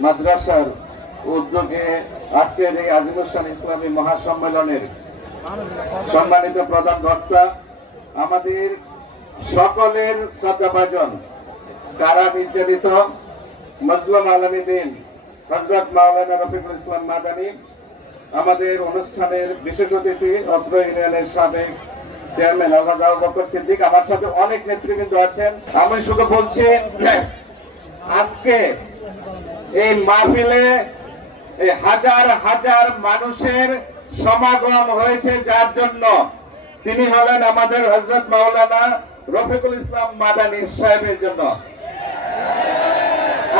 মাদ্রাসার উদ্যোগে আজকের এই আজিমুসান ইসলামী মহাসম্মেলনের সম্মানিত প্রধান বক্তা, আমাদের সকলের শ্রদ্ধাভাজন কারা নির্যাতিত মজলুম আলমী দিন হজরত মাওলানা রফিকুল ইসলাম মাদানী আমাদের অনুষ্ঠানের বিশেষ অতিথি অত্র ইউনিয়নের সাবেক চেয়ারম্যান আল্লাহ বকর সিদ্দিক, আমার সাথে অনেক নেতৃবৃন্দ আছেন। আমি শুধু বলছি, আজকে এই মাহফিলে এই হাজার হাজার মানুষের সমাগম হয়েছে, যার জন্য তিনি হলেন আমাদের হজরত মাওলানা রফিকুল ইসলাম মাদানী সাহেবের জন্য।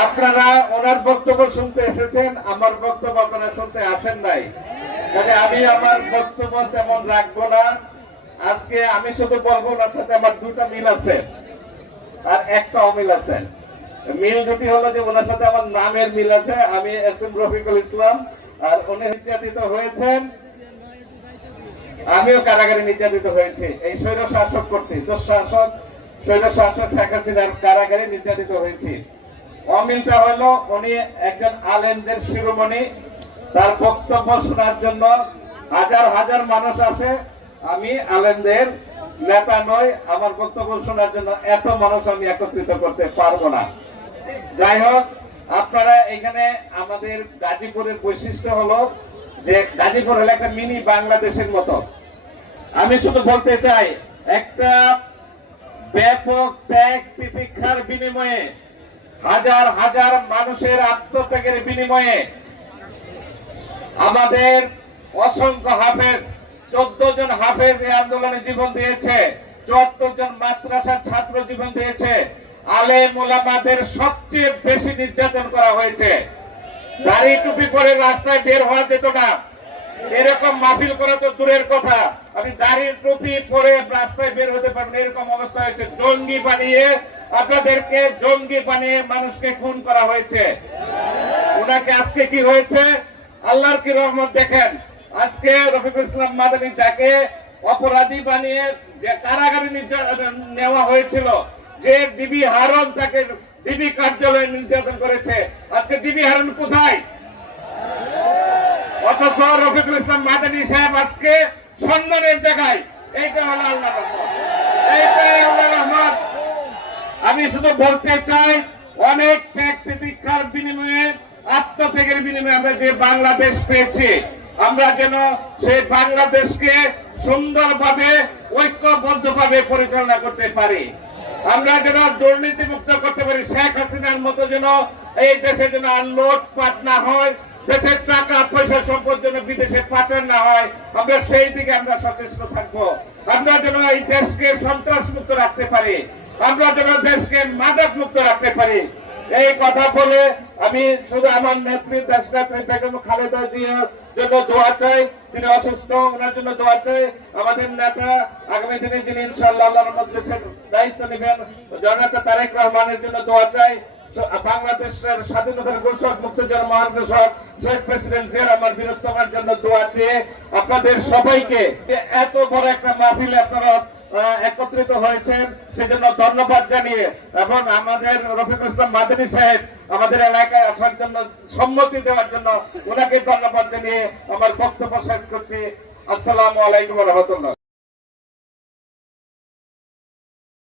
আপনারা ওনার বক্তব্য শুনতে এসেছেন, আমার বক্তব্য আপনারা শুনতে আসেন নাই। মানে আমি আমার বক্তব্য তেমন রাখব না। আজকে আমি শুধু বলব ওনার সাথে আমার দুটা মিল আছে, আর একটা অমিল আছে। মিল দুটি হলো যে ওনার সাথে আমার নামের মিল আছে, আমি এস এম রফিকুল ইসলাম, আর উনি নির্যাতিত হয়েছেন। আমিও কারাগারে নির্যাতিত হয়েছি। এই স্বৈর শাসক করতে দুঃশাসক স্বৈর শাসক শেখ হাসিনার কারাগারে নির্যাতিত হয়েছি। অমিলটা হলো উনি একজন আলেমদের শিরোমণি। তার বক্তব্য শোনার জন্য হাজার হাজার মানুষ আছে। আমি আলেমদের নেতা নই, আমার বক্তব্য শোনার জন্য এত মানুষ আমি একত্রিত করতে পারব না। যাই হোক, আপনারা এখানে আমাদের গাজীপুরের বৈশিষ্ট্য হলো যে গাজীপুর হলো একটা মিনি বাংলাদেশের মতো। আমি শুধু বলতে চাই, একটা ব্যাপক ত্যাগ প্রতীক্ষার বিনিময়ে হাজার হাজার মানুষের আত্মত্যাগের বিনিময়ে আমাদের অসংখ্য হাফেজ, চোদ্দ জন হাফেজ এই আন্দোলনে জীবন দিয়েছে, চুয়াত্তর জন মাদ্রাসার ছাত্র জীবন দিয়েছে। আলে মোলামাদের সবচেয়ে বেশি নির্যাতন করা হয়েছে। দাড়ি টুপি করে রাস্তায় বের হওয়া যেত না। এরকম মাহফিল করা তো দূরের কথা। আপনি দাড়ি টুপি পরে রাস্তায় বের হতে পারবেন এরকম অবস্থা হয়েছে। জঙ্গি বানিয়ে, আপনাদেরকে জঙ্গি বানিয়ে মানুষকে খুন করা হয়েছে। ওনাকে আজকে কি হয়েছে? আল্লাহর কি রহমত দেখেন। আজকে রফিকুল ইসলাম মাদানী যাকে অপরাধী বানিয়ে যে কারাগারে নেওয়া হয়েছিল, যে ডিবি হারন তাকে ডিবি কার্যালয়ে নির্যাতন করেছে। আজকে ডিবি হারন কোথায়? অথচ রফিকুল ইসলাম মাদানী সাহেব আজকে সম্মানের জায়গায়। এইটা হলো আল্লাহ এইটাই আল্লাহ রহমত। আমি শুধু বলতে চাই, অনেক ত্যাগ প্রতীক্ষার বিনিময়ে, আত্মত্যাগের বিনিময়ে আমরা যে বাংলাদেশ পেয়েছি, আমরা যেন সেই বাংলাদেশকে সুন্দরভাবে, ঐক্যবদ্ধভাবে পরিচালনা করতে পারি। আমরা যেন দুর্নীতি মুক্ত করতে পারি, শেখ হাসিনার মতো যেন এই দেশে যেন আনলোড পাট না হয় সম্পদ যেন বিদেশে পাঠান না হয়, আমরা সেই দিকে আমরা সচেষ্ট থাকব। আমরা যেন এই দেশকে সন্ত্রাস মুক্ত রাখতে পারি। আমরা যেন দেশকে মাদক মুক্ত রাখতে পারি। এই কথা বলে আমি শুধু আমার নেত্রী দেশনেত্রী বেগম খালেদা জিয়ার জন্য দোয়া চাই। তিনি অসুস্থ, ওনার জন্য দোয়া চাই। আমাদের নেতা, আগামী দিনে যিনি ইনশাল্লাহ দায়িত্ব নেবেন জননেতা তারেক রহমানের জন্য দোয়া চাই। বাংলাদেশের স্বাধীনতার ঘোষক মুক্তিযোদ্ধা মহান ঘোষক প্রেসিডেন্ট জিয়া আমার বীরত্বমার জন্য দোয়া দিয়ে আপনাদের সবাইকে এত বড় একটা মাহফিলে আপনারা একত্রিত হয়েছেন, সেজন্য ধন্যবাদ জানিয়ে এবং আমাদের রফিকুল ইসলাম মাদানী সাহেব আমাদের এলাকায় আসার জন্য সম্মতি দেওয়ার জন্য ওনাকে ধন্যবাদ জানিয়ে আমার বক্তব্য শেষ করছি। আসসালামু আলাইকুম রহমতুল্লাহ।